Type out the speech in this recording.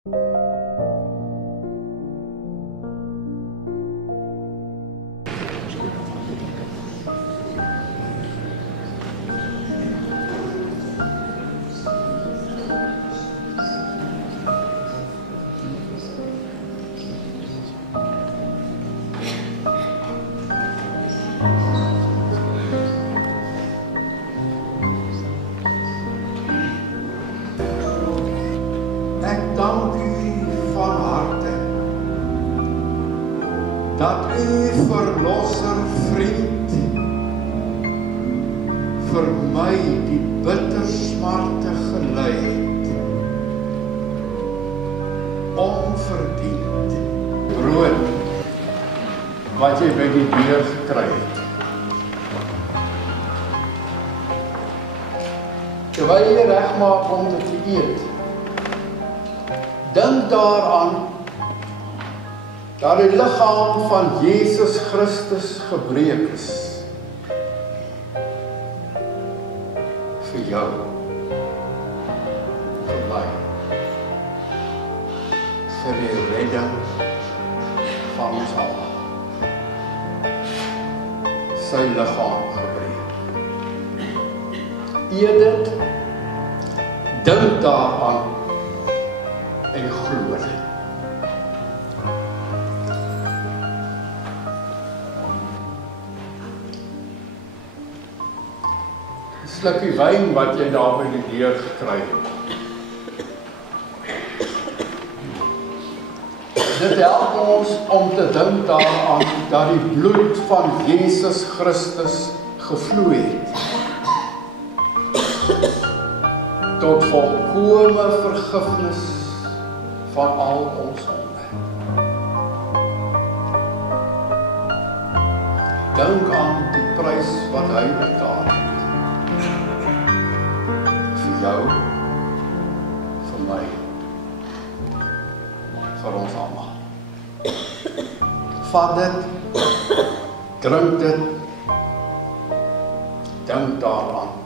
Ek dank u van harte dat u verlosser vriend vir my die bitter smarte gelei het. Onverdiend brood wat jy by die deur gekry het. Terwyl jy regmaak om dit te eet, dink daaraan dat die liggaam van Jesus Christus gebreek is vir jou, vir my, vir die redding van ons almal. Sy liggaam gebreek. Eet dit, dink daaraan en glo dit. 'n slukkie wyn wat jy daar by die deur gekry het. Dit help ons om te dink daaraan dat die bloed van Jesus Christus gevloei het tot volkome vergifnis van al ons sonde. Dink aan die prys wat hy betaal het. Vir jou, vir my, vir ons almal. Vat dit, drink dit, dink daaraan.